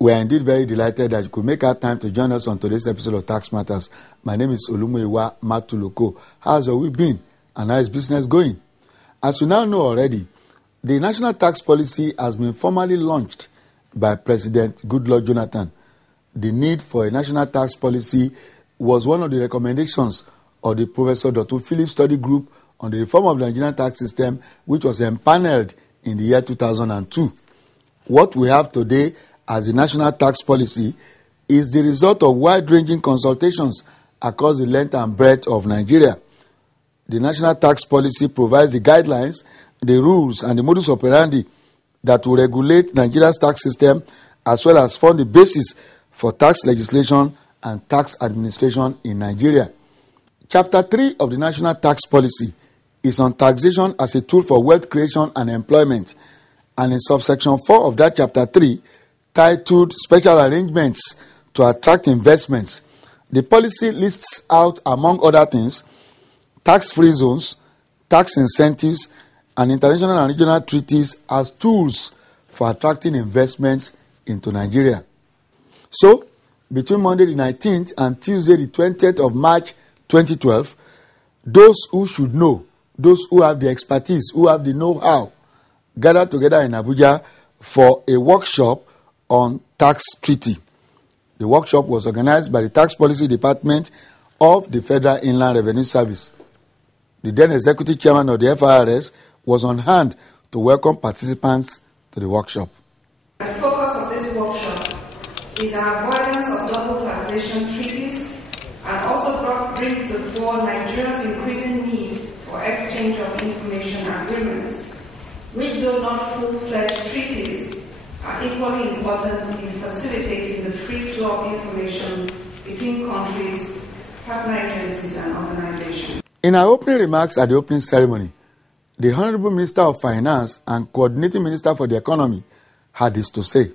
We are indeed very delighted that you could make our time to join us on today's episode of Tax Matters. My name is Olumuyiwa Matuloko. How's your week been? And how is business going? As you now know already, the national tax policy has been formally launched by President Goodluck Jonathan. The need for a national tax policy was one of the recommendations of the Professor Dr. Philip Study Group on the reform of the Nigerian tax system, which was empaneled in the year 2002. What we have today as the national tax policy is the result of wide-ranging consultations across the length and breadth of Nigeria. The national tax policy provides the guidelines, the rules, and the modus operandi that will regulate Nigeria's tax system, as well as form the basis for tax legislation and tax administration in Nigeria. Chapter 3 of the national tax policy is on taxation as a tool for wealth creation and employment, and in subsection 4 of that chapter 3, titled Special Arrangements to Attract Investments, the policy lists out, among other things, tax-free zones, tax incentives, and international and regional treaties as tools for attracting investments into Nigeria. So, between Monday the 19th and Tuesday the 20th of March 2012, those who should know, those who have the expertise, who have the know-how, gathered together in Abuja for a workshop on tax treaty. The workshop was organized by the Tax Policy Department of the Federal Inland Revenue Service. The then executive chairman of the FIRS was on hand to welcome participants to the workshop. The focus of this workshop is an avoidance of double taxation treaties and also bring to the fore Nigeria's increasing need for exchange of information agreements, which, though not full-fledged treaties, are equally important in facilitating the free flow of information between countries, partner agencies, and organizations. In our opening remarks at the opening ceremony, the Honorable Minister of Finance and Coordinating Minister for the Economy had this to say.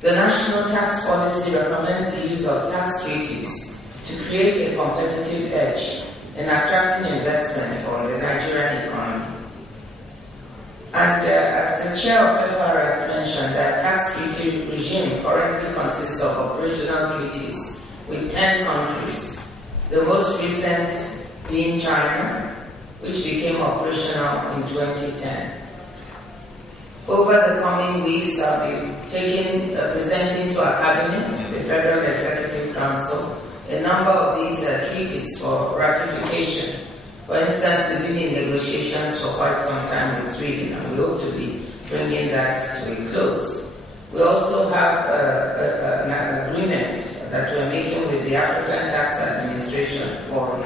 The national tax policy recommends the use of tax treaties to create a competitive edge in attracting investment for the Nigerian economy. And as the chair of FRS mentioned, that tax treaty regime currently consists of operational treaties with 10 countries, the most recent being China, which became operational in 2010. Over the coming weeks, I'll be presenting to our cabinet, the Federal Executive Council, a number of these treaties for ratification. For instance, we've been in negotiations for quite some time with Sweden, and we hope to be bringing that to a close. We also have an agreement that we're making with the African Tax Administration for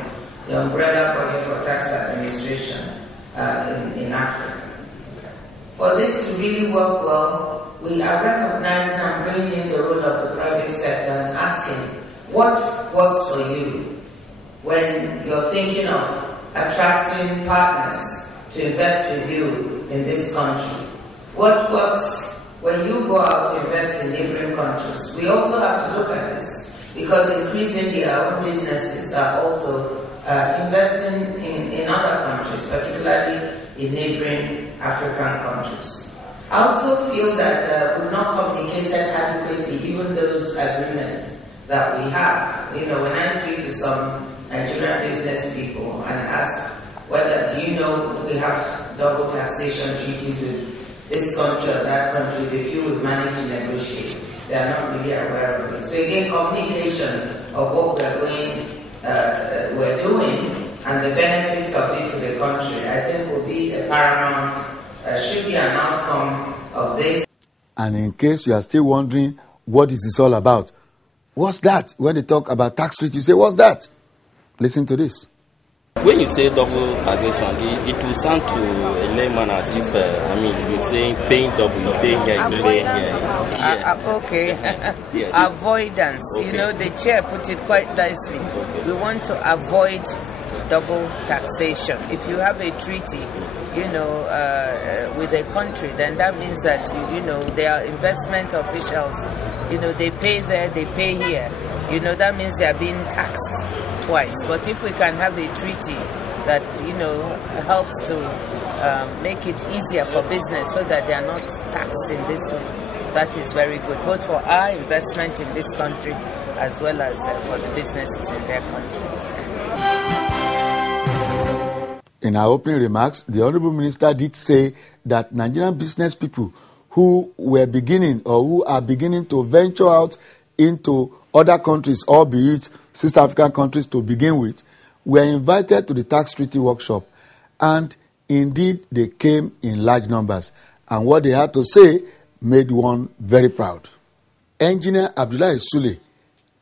the umbrella body for tax administration in Africa. For this to really work well, we are recognizing and bringing in the role of the private sector and asking what works for you when you're thinking of attracting partners to invest with you in this country. What works when you go out to invest in neighboring countries? We also have to look at this because increasingly our own businesses are also investing in other countries, particularly in neighboring African countries. I also feel that we've not communicated adequately even those agreements that we have. You know, when I speak to some Nigerian business people and ask whether, do you know we have double taxation treaties with this country or that country, they feel we've managed to negotiate. They are not really aware of it. So again, communication of what we're doing and the benefits of it to the country, I think will be a paramount, should be an outcome of this. And in case you are still wondering what this is all about, what's that? When they talk about tax treaty, you say, what's that? Listen to this. When you say double taxation, it will sound to a layman as if, you're saying paying double, you pay here, you pay here. Okay. Yes. Avoidance. Okay. You know, the chair put it quite nicely. We want to avoid double taxation. If you have a treaty, with a country, then that means that, there are investment officials, they pay there, they pay here. That means they are being taxed twice. But if we can have a treaty that, helps to make it easier for business so that they are not taxed in this way, that is very good, both for our investment in this country as well as for the businesses in their country. In our opening remarks, the Honorable Minister did say that Nigerian business people who were beginning or who are beginning to venture out into other countries, albeit sister African countries to begin with, were invited to the tax treaty workshop, and indeed they came in large numbers, and what they had to say made one very proud. Engineer Abdullahi Sule,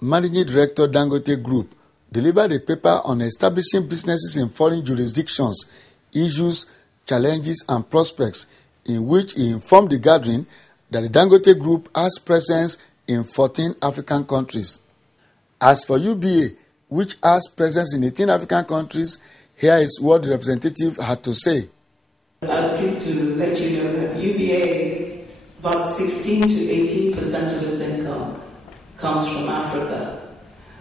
Managing Director Dangote Group, delivered a paper on establishing businesses in foreign jurisdictions, issues, challenges and prospects, in which he informed the gathering that the Dangote Group has presence in 14 African countries. As for UBA, which has presence in 18 African countries, here is what the representative had to say. I'm pleased to let you know that UBA, about 16 to 18% of its income comes from Africa.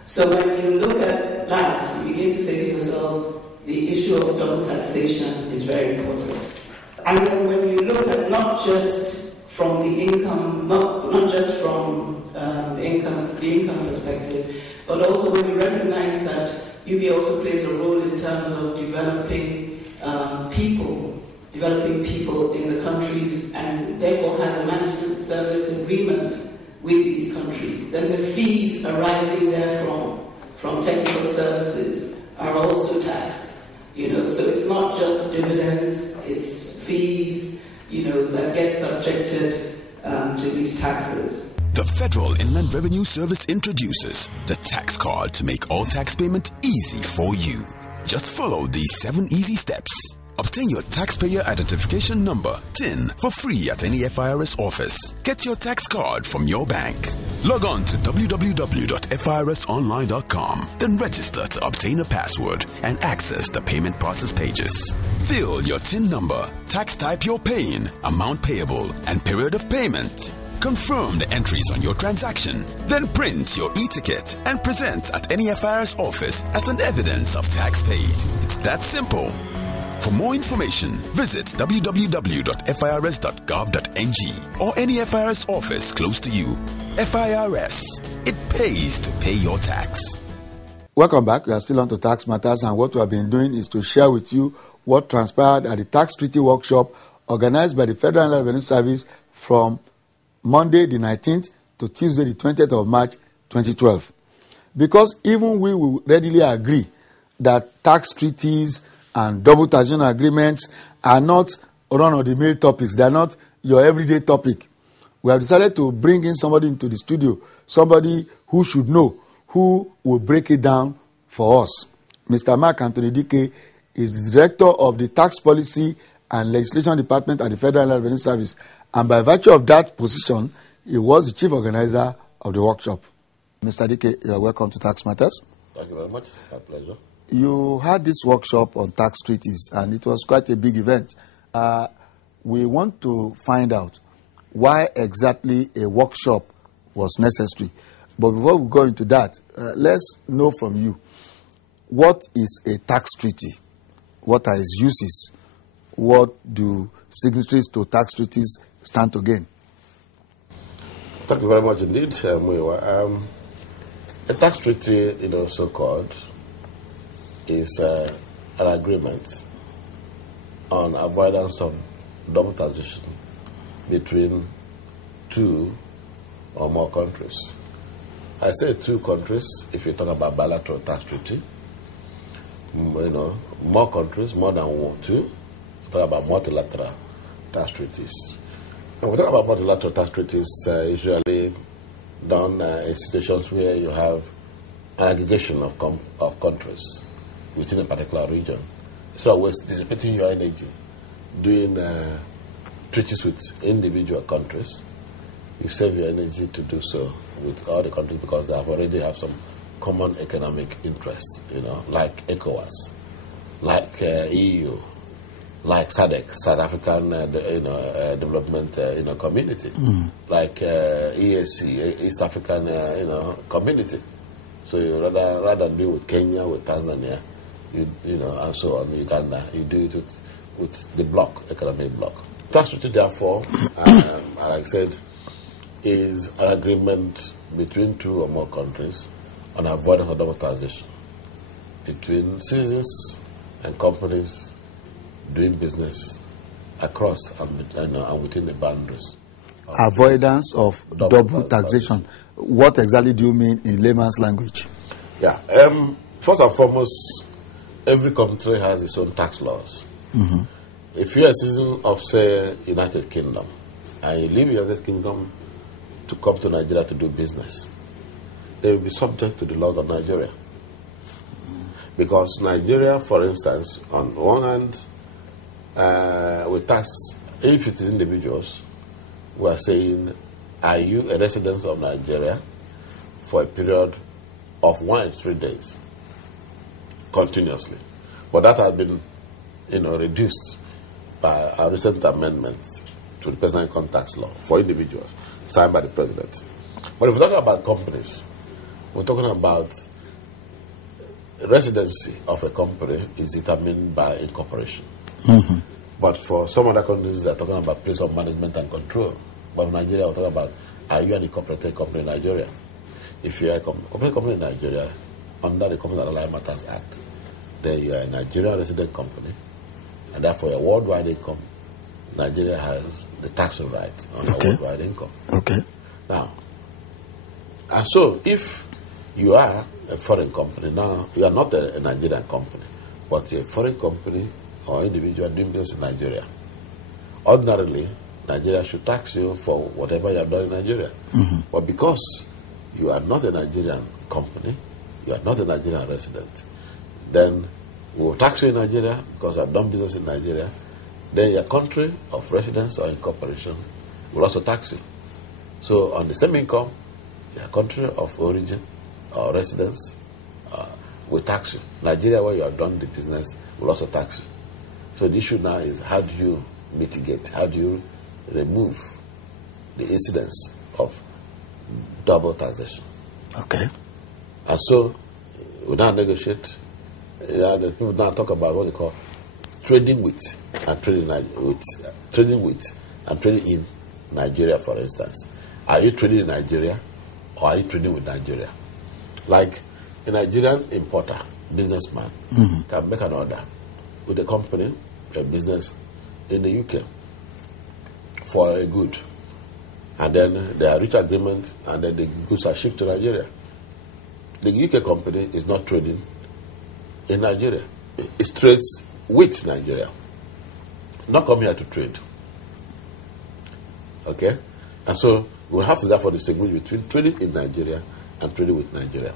So when you look at that, you begin to say to yourself, the issue of double taxation is very important. And then when you look at not just from the income, not just from the income perspective, but also when you recognize that UBA also plays a role in terms of developing people in the countries, and therefore has a management service agreement with these countries, then the fees arising therefrom from technical services are also taxed. So it's not just dividends, it's fees, that get subjected to these taxes. The Federal Inland Revenue Service introduces the tax card to make all tax payment easy for you. Just follow these 7 easy steps. Obtain your taxpayer identification number, TIN, for free at any FIRS office. Get your tax card from your bank. Log on to www.firsonline.com. Then register to obtain a password and access the payment process pages. Fill your TIN number, tax type you're paying, amount payable, and period of payment. Confirm the entries on your transaction. Then print your e-ticket and present at any FIRS office as an evidence of tax paid. It's that simple. For more information, visit www.firs.gov.ng or any FIRS office close to you. FIRS. It pays to pay your tax. Welcome back. We are still on to Tax Matters, and what we have been doing is to share with you what transpired at the Tax Treaty Workshop organized by the Federal Inland Revenue Service from Monday the 19th to Tuesday the 20th of March 2012. Because even we will readily agree that tax treaties and double taxation agreements are not run-of-the-mill topics. They are not your everyday topic. We have decided to bring in somebody into the studio, somebody who should know, who will break it down for us. Mr. Mark Anthony Dike is the Director of the Tax Policy and Legislation Department at the Federal Inland Revenue Service, and by virtue of that position, he was the chief organizer of the workshop. Mr. Dike, you are welcome to Tax Matters. Thank you very much. My pleasure. You had this workshop on tax treaties, and it was quite a big event. We want to find out why exactly a workshop was necessary. But before we go into that, let's know from you, what is a tax treaty? What are its uses? What do signatories to tax treaties stand to gain? Thank you very much indeed, Muiwa. A tax treaty, so-called, is an agreement on avoidance of double taxation between 2 or more countries. I say 2 countries if you talk about bilateral tax treaty. More countries, more than 2, talk about multilateral tax treaties. When we talk about multilateral tax treaties, usually done in situations where you have an aggregation of countries within a particular region. So always dissipating your energy, doing treaties with individual countries. You save your energy to do so with all the countries because they already have some common economic interests, like ECOWAS, like EU, like SADC, South African Development Community, like EAC, East African Community. So you rather do it with Kenya, with Tanzania, and so on, Uganda, you do it with the bloc, economic bloc. Tax treaty, therefore, like I said, is an agreement between two or more countries on avoidance of double taxation between citizens and companies doing business across and within the boundaries. Avoidance of double taxation. What exactly do you mean in layman's language? Yeah. First and foremost, every country has its own tax laws. Mm-hmm. If you're a citizen of, say, United Kingdom, and you leave United Kingdom to come to Nigeria to do business, they will be subject to the laws of Nigeria. Because Nigeria, for instance, on one hand, we tax, if it is individuals, we are saying, are you a resident of Nigeria for a period of 103 days continuously? But that has been, reduced by a recent amendment to the personal income tax law for individuals signed by the president. But if we're talking about companies, we're talking about residency of a company is determined by incorporation. Mm-hmm. But for some other countries, they're talking about place of management and control. But in Nigeria, we're talking about, are you an incorporated company in Nigeria? If you're a corporate company in Nigeria, under the Companies and Allied Matters Act, then you are a Nigerian resident company, and therefore your worldwide income, Nigeria has the taxing right on your worldwide income. Okay. Now, and so if you are a foreign company, now you are not a Nigerian company, but you're a foreign company or individual doing business in Nigeria. Ordinarily, Nigeria should tax you for whatever you have done in Nigeria. Mm-hmm. But because you are not a Nigerian company, you are not a Nigerian resident, then we will tax you in Nigeria because you have done business in Nigeria. Then your country of residence or incorporation will also tax you. So on the same income, your country of origin or residence will tax you. Nigeria, where you have done the business, will also tax you. So the issue now is, how do you mitigate, how do you remove the incidence of double taxation? Okay. And so we now negotiate. The people now talk about what they call trading with and trading in Nigeria, for instance. Are you trading in Nigeria or are you trading with Nigeria? Like a Nigerian importer, businessman, can make an order with a company, a business in the UK for a good. And then they reach agreement and then the goods are shipped to Nigeria. The UK company is not trading in Nigeria. It trades with Nigeria. Not come here to trade. Okay? And so we'll have to therefore distinguish between trading in Nigeria and trading with Nigeria.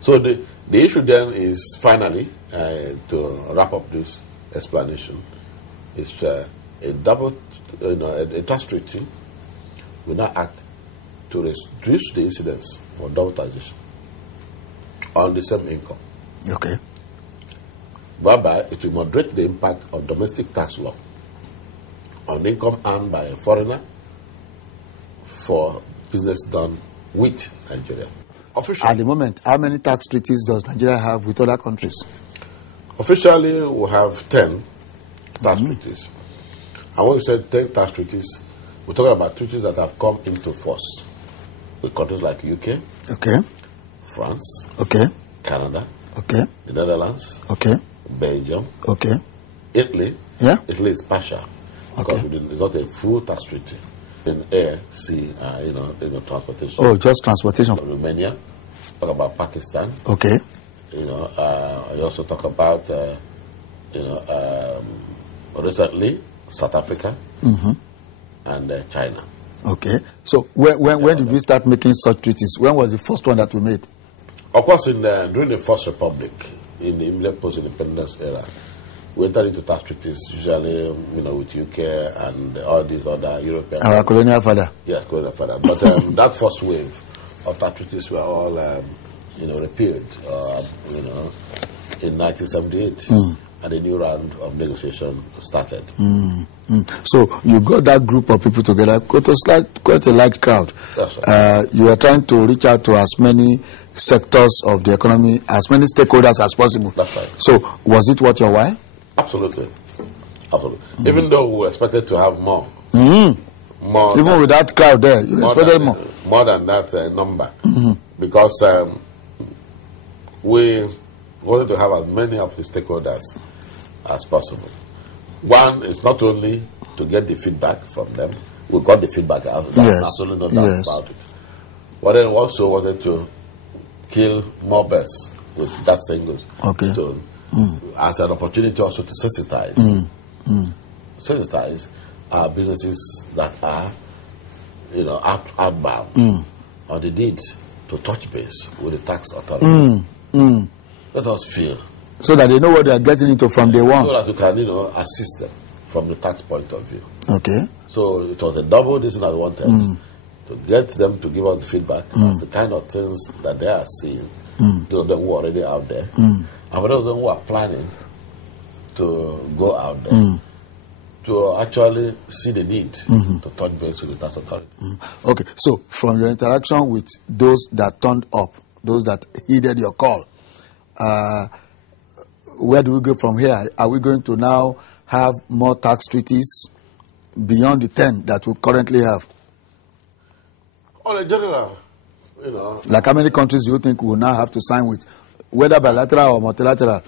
So the issue then is, finally, to wrap up this explanation, is a tax treaty will now act to reduce the incidence for double taxation on the same income. Okay. Whereby it will moderate the impact of domestic tax law on income earned by a foreigner for business done with Nigeria. Officially, at the moment, how many tax treaties does Nigeria have with other countries? Officially, we have 10 tax treaties. And when we said 10 tax treaties, we're talking about treaties that have come into force with countries like UK, France, Canada, the Netherlands, Belgium, Italy. Italy is partial because it's not a full tax treaty. In air, sea, transportation. Oh, just transportation. Romania. Talk about Pakistan. You also talk about recently South Africa and China. Okay. So when did we start making such treaties? When was the first one that we made? Of course, during the First Republic, in the immediate post-independence era, we entered into tax treaties, usually, with UK and all these other European. Our colonial father. Yes, colonial father. But that first wave of tax treaties were all, repealed, in 1978. And a new round of negotiation started. So you got that group of people together, quite a large crowd. That's right. You were trying to reach out to as many sectors of the economy, as many stakeholders as possible. That's right. So was it worth your while? Absolutely. Even though we were expected to have more more. Even with that crowd there, you expected more. More than that number. Because we wanted to have as many of the stakeholders as possible. One is not only to get the feedback from them. We got the feedback out of that. Yes. Absolutely no doubt about it. But then we also wanted to kill more birds with that singles. Okay. So, as an opportunity also to sensitize. Sensitize our businesses that are, outbound on the need to touch base with the tax authority. Let us feel. So that they know what they are getting into from day one. So that you can, assist them from the tax point of view. Okay. So it was a double this I wanted. To get them to give us the feedback as the kind of things that they are seeing. Those of them who are already out there. And for those of them who are planning to go out there. To actually see the need to touch base with the tax authority. Okay, so from your interaction with those that turned up, those that heeded your call, where do we go from here? Are we going to now have more tax treaties beyond the 10 that we currently have? On a general, Like how many countries do you think we will now have to sign with, whether bilateral or multilateral?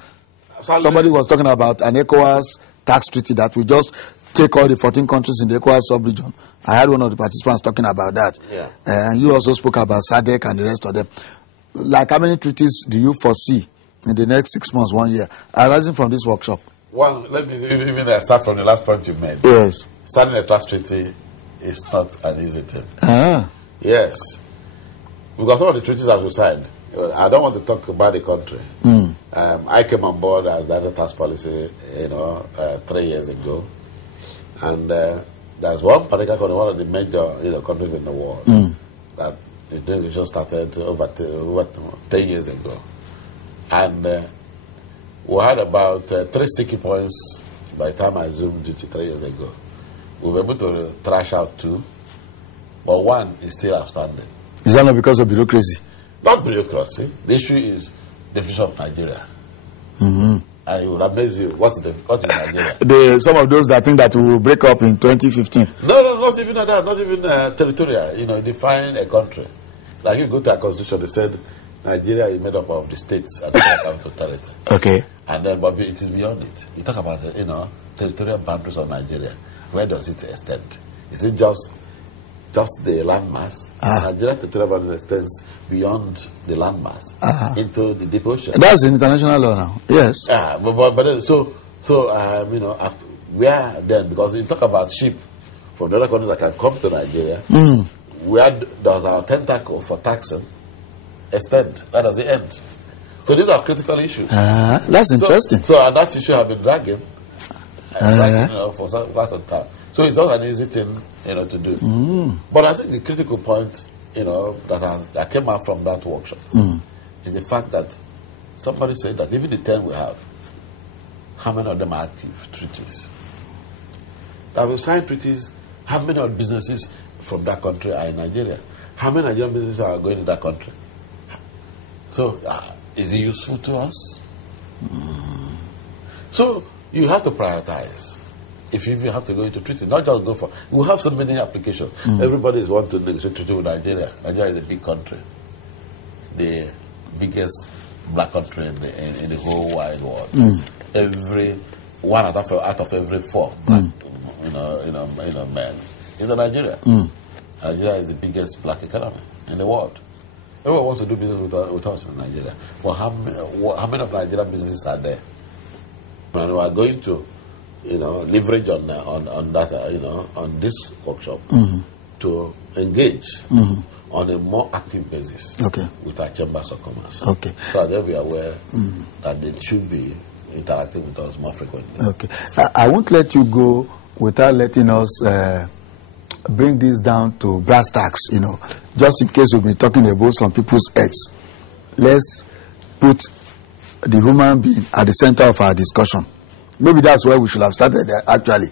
Somebody was talking about an ECOWAS tax treaty that will just take all the 14 countries in the ECOWAS sub-region. I had one of the participants talking about that. Yeah. And you also spoke about SADC and the rest of them. Like how many treaties do you foresee in the next 6 months, 1 year, arising from this workshop? One, let me even start from the last point you made. Yes. Signing a tax treaty is not an easy thing. Yes. Because some of the treaties that we signed, I don't want to talk about the country. I came on board as the tax policy, 3 years ago. And there's one particular country, one of the major countries in the world, that the negotiation started over 10 years ago. And we had about 3 sticky points by the time I zoomed duty 3 years ago. We were able to trash out 2, but 1 is still outstanding. Is that not because of bureaucracy? Not bureaucracy. The issue is definition of Nigeria. I will amaze you. What is Nigeria? Some of those that think that we will break up in 2015. No, not even that. Not even territorial. Define a country. Like you go to a constitution, they said Nigeria is made up of the states and the capital territory. Okay. And then, but it is beyond it. You talk about territorial boundaries of Nigeria. Where does it extend? Is it just the landmass? Nigeria territorial boundaries extends beyond the landmass into the deep ocean. That's international law now. Yes. But then, we are then, because you talk about ship from the other countries that can come to Nigeria, where does our tentacle for taxing extend? Where does it end? So these are critical issues. That's interesting. So that issue have been dragging for quite some time. So it's not an easy thing to do. But I think the critical point that came out from that workshop is the fact that somebody said that even the 10 we have, how many of them are active treaties? That we signed treaties, how many of businesses from that country are in Nigeria? How many Nigerian businesses are going to that country? So, is it useful to us? So, you have to prioritize. If you have to go into treaty, not just go for... We have so many applications. Everybody is wanting to negotiate treaty with Nigeria. Nigeria is a big country. The biggest black country in the whole wide world. Every one out of every 4 black, men is in Nigeria. Nigeria is the biggest black economy in the world. Everyone wants to do business with us in Nigeria. But how many of Nigerian businesses are there? And we are going to leverage on that, on this workshop to engage on a more active basis with our chambers of commerce. So that we are aware that they should be interacting with us more frequently. I won't let you go without letting us bring this down to brass tacks, just in case we'll be talking about some people's heads. Let's put the human being at the center of our discussion. Maybe that's where we should have started actually.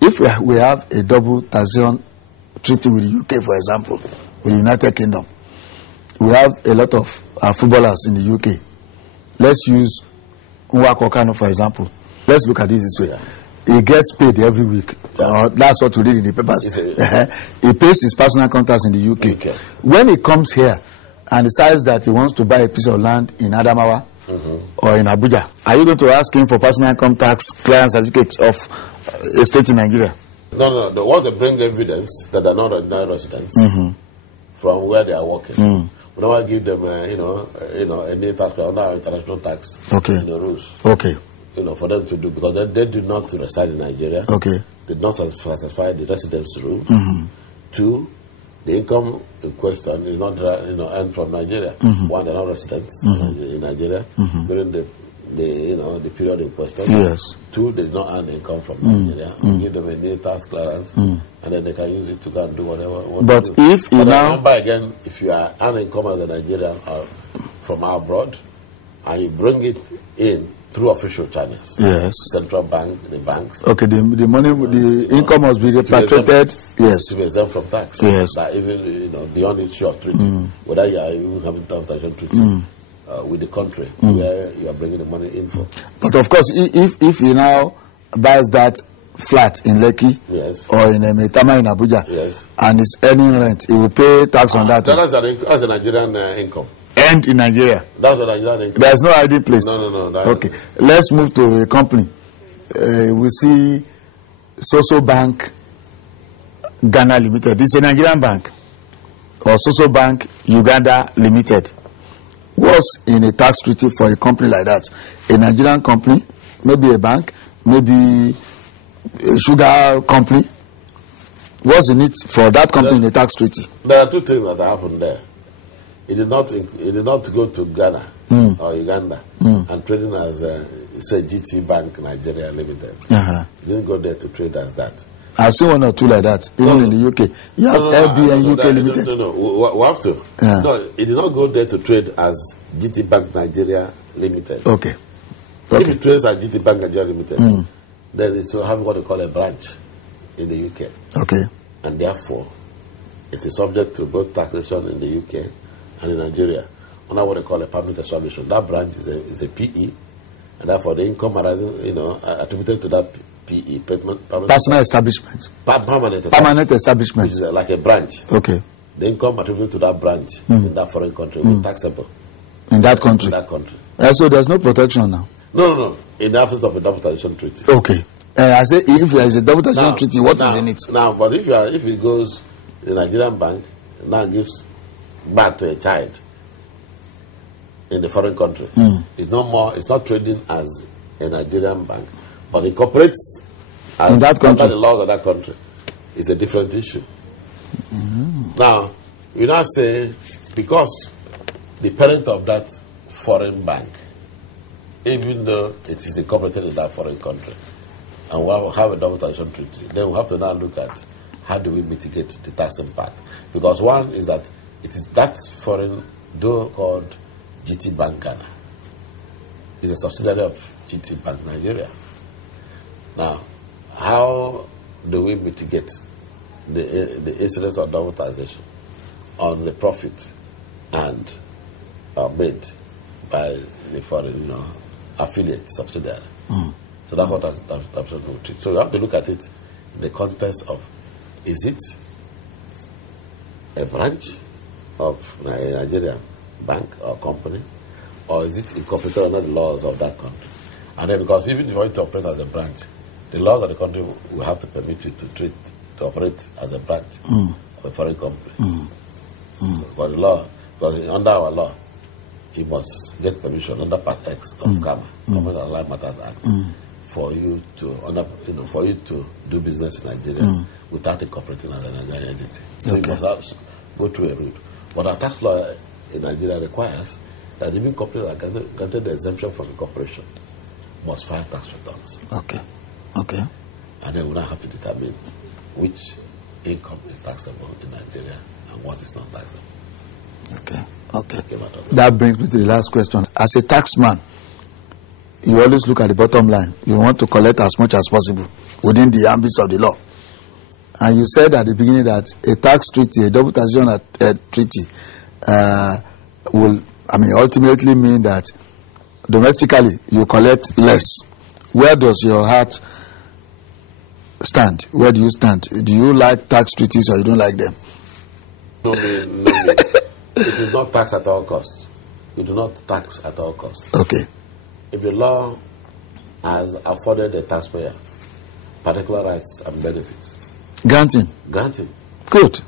If we have a double taxation treaty with the UK, for example, with the United Kingdom, we have a lot of footballers in the UK. Let's use Nwako Kanu, for example. Let's look at this way. he gets paid every week. That's what we read in the papers. He pays his personal contacts in the UK. When he comes here and decides that he wants to buy a piece of land in Adamawa or in Abuja, are you going to ask him for personal income tax clearance certificate of a state in Nigeria? No. They want to bring evidence that they're not residents from where they are working. We don't give them, any tax under international tax rules. Okay. For them to do, because they do not reside in Nigeria. Okay. They do not satisfy the residence rule. 2, the income in question is not, earned from Nigeria. 1, they're not residents in Nigeria during the period in question. Yes. 2, they did not earn income from Nigeria. We give them a new tax clearance, and then they can use it to go and do whatever. But if you now remember again, if you are earning income as a Nigerian from abroad, and you bring it in through official channels, yes, central bank, the banks. Okay, the money, the income must be repatriated. Yes, to be exempt from tax. Yes, that even beyond its short treaty, whether you are even having taxation treaty with the country where you are bringing the money in for. But of course, if he now buys that flat in Lekki or in Metama in Abuja and is earning rent, he will pay tax on that. That's a Nigerian income. And in Nigeria. That's what Nigerian income. There's no ID place. No. Okay. Let's move to a company. We see Soso Bank Ghana Limited. It's a Nigerian bank. Or Soso Bank Uganda Limited. What's in a tax treaty for a company like that? A Nigerian company, maybe a bank, maybe a sugar company. What's in it for that company in a tax treaty? There are 2 things that happened there. It did not go to Ghana or Uganda and trading as say GT Bank Nigeria Limited. It didn't go there to trade as that. I've seen 1 or 2 like that, even in the UK. You have LBN UK Limited. No, we have to. No, it did not go there to trade as GT Bank Nigeria Limited. Okay. If it trades as GT Bank Nigeria Limited, then it's having what they call a branch in the UK. Okay. And therefore, it is subject to both taxation in the UK and in Nigeria under what they call a permanent establishment. That branch is a PE, and therefore the income arising, attributed to that PE, personal establishment. Permanent establishment. Which is like a branch. Okay. The income attributed to that branch in that foreign country will be taxable. In that country? In that country. So there's no protection now? No. In the absence of a double taxation treaty. Okay. I say if there is a double taxation treaty, what is in it? Now, but if it goes, the Nigerian bank now gives back to a child in the foreign country. It's not trading as a Nigerian bank, but incorporates as in that country. Under the laws of that country. It's a different issue. Now, we now say because the parent of that foreign bank, even though it is incorporated in that foreign country, and we have a double taxation treaty, then we have to now look at how do we mitigate the tax impact. Because one is that it is that foreign, though called GT Bank Ghana, is a subsidiary of GT Bank Nigeria. Now, how do we mitigate the incidence of double taxation on the profit and made by the foreign, affiliate subsidiary? So that's what that's treat. So you have to look at it in the context of, is it a branch of a Nigerian bank or company, or is it incorporated under the laws of that country? And then, because even if you want to operate as a branch, the laws of the country will have to permit you to operate as a branch of a foreign company. But the law, because under our law, you must get permission under Part X of CAMA, Commercial and Life Matters Act, for you to do business in Nigeria without incorporating as a Nigerian entity. So you must go through a route. But our tax law in Nigeria requires that even companies that are granted the exemption from incorporation must file tax returns. Okay. And then we now have to determine which income is taxable in Nigeria and what is not taxable. Okay. That brings me to the last question. As a taxman, you always look at the bottom line. You want to collect as much as possible within the ambits of the law. And you said at the beginning that a tax treaty, a double taxation treaty, will, ultimately mean that domestically you collect less. Where does your heart stand? Where do you stand? Do you like tax treaties or you don't like them? No. It is not tax at all costs. We do not tax at all costs. Okay. If the law has afforded the taxpayer particular rights and benefits, Granting. Good.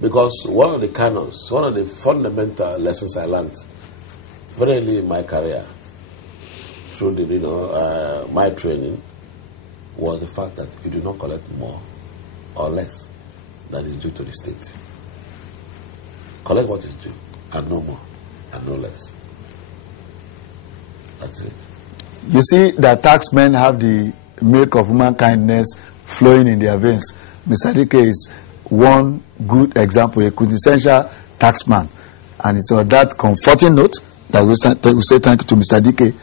Because one of the canons, one of the fundamental lessons I learned very early in my career through the, my training was the fact that you do not collect more or less than is due to the state. Collect what is due and no more and no less. That's it. You see that taxmen have the milk of human kindness flowing in their veins. Mr. Dike is one good example, a quintessential taxman. And it's on that comforting note that we say thank you to Mr. Dike